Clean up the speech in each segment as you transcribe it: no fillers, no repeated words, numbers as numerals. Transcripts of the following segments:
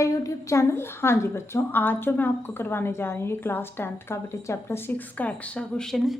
My YouTube channel. हाँ जी बच्चों, आज जो मैं आपको करवाने जा रही हूँ ये क्लास 10th का बेटे चैप्टर 6 का एक्स्ट्रा क्वेश्चन है।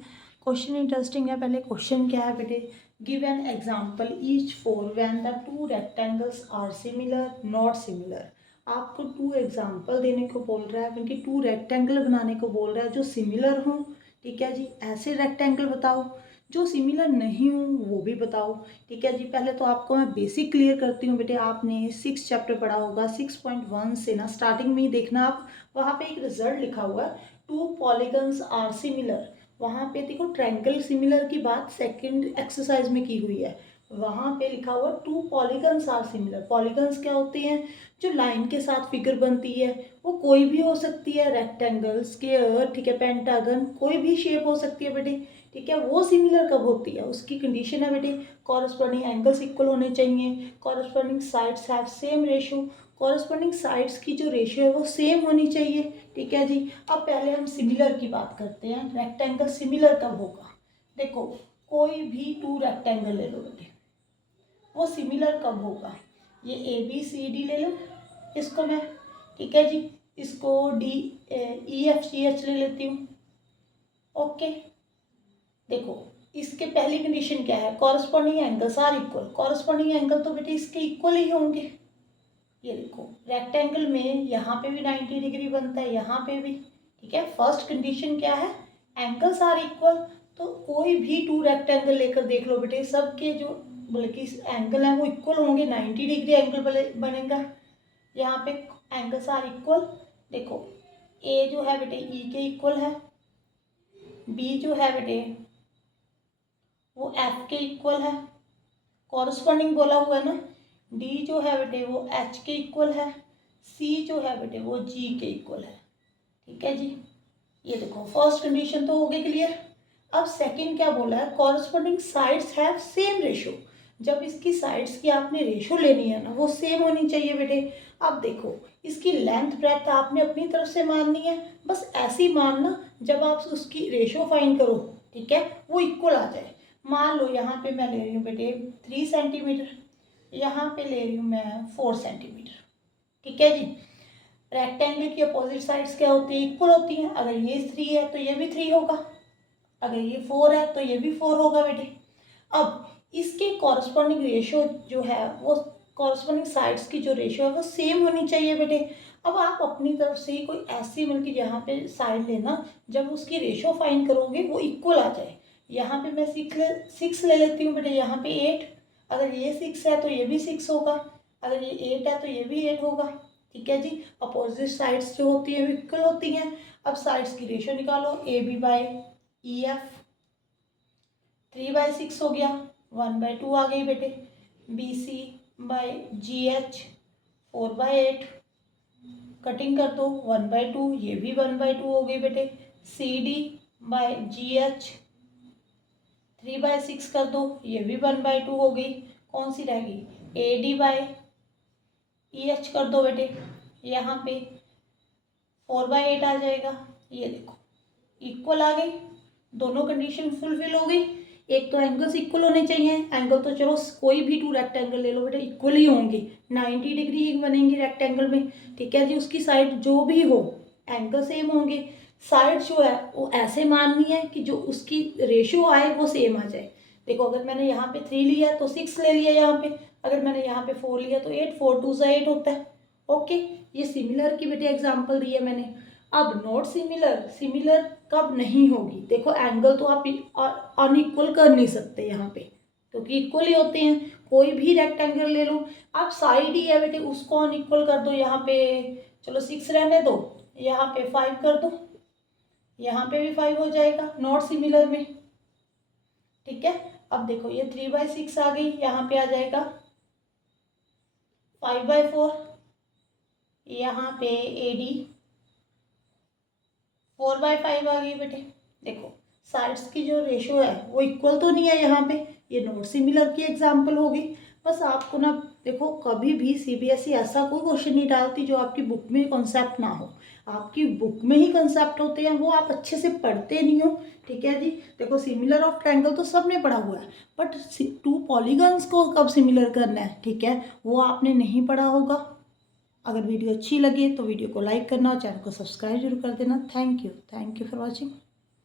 क्वेश्चन इंटरेस्टिंग है। पहले क्वेश्चन क्या है बेटे, give an example each for when the two rectangles are similar not similar. आपको टू एग्जांपल देने को बोल रहा है, क्योंकि टू रेक्टेंगल बनाने को बोल रहा है जो सिमिलर हों। ठीक है जी, ऐसे रेक्टेंगल बताओ। जो सिमिलर नहीं हूँ वो भी बताओ। ठीक है जी, पहले तो आपको मैं बेसिक क्लियर करती हूँ बेटे। आपने 6 चैप्टर पढ़ा होगा, 6.1 से ना स्टार्टिंग में ही देखना आप, वहाँ पे एक रिजल्ट लिखा हुआ है, टू पॉलीगन्स आर सिमिलर। वहाँ पे देखो ट्रायंगल सिमिलर की बात सेकंड एक्सरसाइज में की हुई है। वहाँ पे लिखा हुआ two polygons are similar. Polygons क्या होते हैं? जो लाइन के साथ फिगर बनती है, वो कोई भी हो सकती है, रेक्टेंगल, स्क्वायर, ठीक है, पेंटागन, कोई भी शेप हो सकती है बेटे। ठीक है, वो सिमिलर कब होती है, उसकी कंडीशन है बेटे, कॉरस्पॉन्डिंग एंगल्स इक्वल होने चाहिए, corresponding sides have same ratio, corresponding sides की जो रेशियो है वो सेम होनी चाहिए। ठीक है जी, अब पहले हम सिमिलर की बात करते हैं। रेक्टेंगल सिमिलर कब होगा? देखो, कोई भी टू रेक्टेंगल ले लो बेटे, वो सिमिलर कब होगा? ये ABCD ले लो इसको मैं, ठीक है जी, इसको DEFGH ले लेती हूँ। ओके, देखो इसके पहली कंडीशन क्या है, corresponding angles are equal. Corresponding angle तो बेटे इसके इक्वल ही होंगे। ये देखो रेक्टेंगल में यहाँ पे भी 90 डिग्री बनता है, यहाँ पे भी। ठीक है, फर्स्ट कंडीशन क्या है, एंगल्स आर इक्वल। तो कोई भी टू रेक्टेंगल लेकर देख लो बेटे, सबके जो बल्कि एंगल है वो इक्वल होंगे, 90 डिग्री एंगल बनेगा। यहाँ पे एंगल्स आर इक्वल। देखो ए जो है बेटे ई के इक्वल है, बी जो है बेटे वो एफ के इक्वल है, कॉरस्पॉन्डिंग बोला हुआ है ना। डी जो है बेटे वो एच के इक्वल है, सी जो है बेटे वो जी के इक्वल है। ठीक है जी, ये देखो फर्स्ट कंडीशन तो हो गई क्लियर। अब सेकंड क्या बोला है, corresponding sides have same ratio. जब इसकी साइड्स की आपने रेशियो लेनी है ना, वो सेम होनी चाहिए बेटे। अब देखो इसकी लेंथ ब्रेथ आपने अपनी तरफ से माननी है, बस ऐसी मानना जब आप उसकी रेशियो फाइंड करो, ठीक है, वो इक्वल आ जाए। मान लो यहाँ पे मैं ले रही हूँ बेटे 3 सेंटीमीटर, यहाँ पे ले रही हूँ मैं 4 सेंटीमीटर। ठीक है जी, रेक्टेंगल की अपोजिट साइड्स क्या होती है, इक्वल होती हैं। अगर ये 3 है तो ये भी 3 होगा, अगर ये 4 है तो ये भी 4 होगा बेटे। अब इसके कॉरस्पॉन्डिंग रेशियो जो है वो, कॉरस्पॉन्डिंग साइड्स की जो रेशियो है वो सेम होनी चाहिए बेटे। अब आप अपनी तरफ से ही कोई ऐसी मतलब यहाँ पे साइड लेना, जब उसकी रेशियो फाइंड करोगे वो इक्वल आ जाए। यहाँ पे मैं 6 ले लेती हूँ बेटे, यहाँ पे 8। अगर ये 6 है तो ये भी 6 होगा, अगर ये 8 है तो ये भी 8 होगा। ठीक है जी, अपोजिट साइड्स जो होती है इक्वल होती हैं। अब साइड्स की रेशियो निकालो, AB/EF 3/6 हो गया, 1/2 आ गई बेटे। BC/GH 4/8, कटिंग कर दो 1/2, ये भी 1/2 हो गई बेटे। CD/GH 3/6 कर दो, ये भी 1/2 हो गई। कौन सी रहेगी, AD/EH कर दो बेटे, यहाँ पे 4/8 आ जाएगा। ये देखो इक्वल आ गई, दोनों कंडीशन फुलफिल हो गई। एक तो एंगल्स इक्वल होने चाहिए, एंगल तो चलो कोई भी टू रेक्टेंगल ले लो बेटा इक्वल ही होंगे, 90 डिग्री ही बनेंगे रेक्टेंगल में। ठीक है जी, उसकी साइड जो भी हो एंगल सेम होंगे। साइड जो है वो ऐसे माननी है कि जो उसकी रेशियो आए वो सेम आ जाए। देखो अगर मैंने यहाँ पे 3 लिया तो 6 ले लिया यहाँ पे, अगर मैंने यहाँ पे 4 लिया तो 8, 4 2 8 होता है। ओके, ये सिमिलर की बेटे एग्जाम्पल दी है मैंने। अब नॉट सिमिलर, सिमिलर कब नहीं होगी, देखो एंगल तो आप अनइक्वल कर नहीं सकते यहाँ पे, क्योंकि इक्वल ही होते हैं। कोई भी रेक्टेंगल ले लो, आप साइड ही है बेटे उसको अनइक्वल कर दो। यहाँ पे चलो 6 रहने दो, यहाँ पे 5 कर दो, यहाँ पे भी 5 हो जाएगा नॉट सिमिलर में। ठीक है, अब देखो ये 3/6 आ गई, यहाँ पे आ जाएगा 5/4, यहाँ पे AD 4/5 आ गई बेटे। देखो साइड्स की जो रेशियो है वो इक्वल तो नहीं है यहाँ पे, ये नॉट सिमिलर की एग्जांपल होगी। बस आपको ना देखो कभी भी CBSE ऐसा कोई क्वेश्चन नहीं डालती जो आपकी बुक में कॉन्सेप्ट ना हो। आपकी बुक में ही कॉन्सेप्ट होते हैं, वो आप अच्छे से पढ़ते नहीं हो। ठीक है जी, देखो सिमिलर ऑफ ट्रायंगल तो सबने पढ़ा हुआ है, बट टू पॉलीगन्स को कब सिमिलर करना है, ठीक है, वो आपने नहीं पढ़ा होगा। अगर वीडियो अच्छी लगे तो वीडियो को लाइक करना और चैनल को सब्सक्राइब जरूर कर देना। Thank you for watching.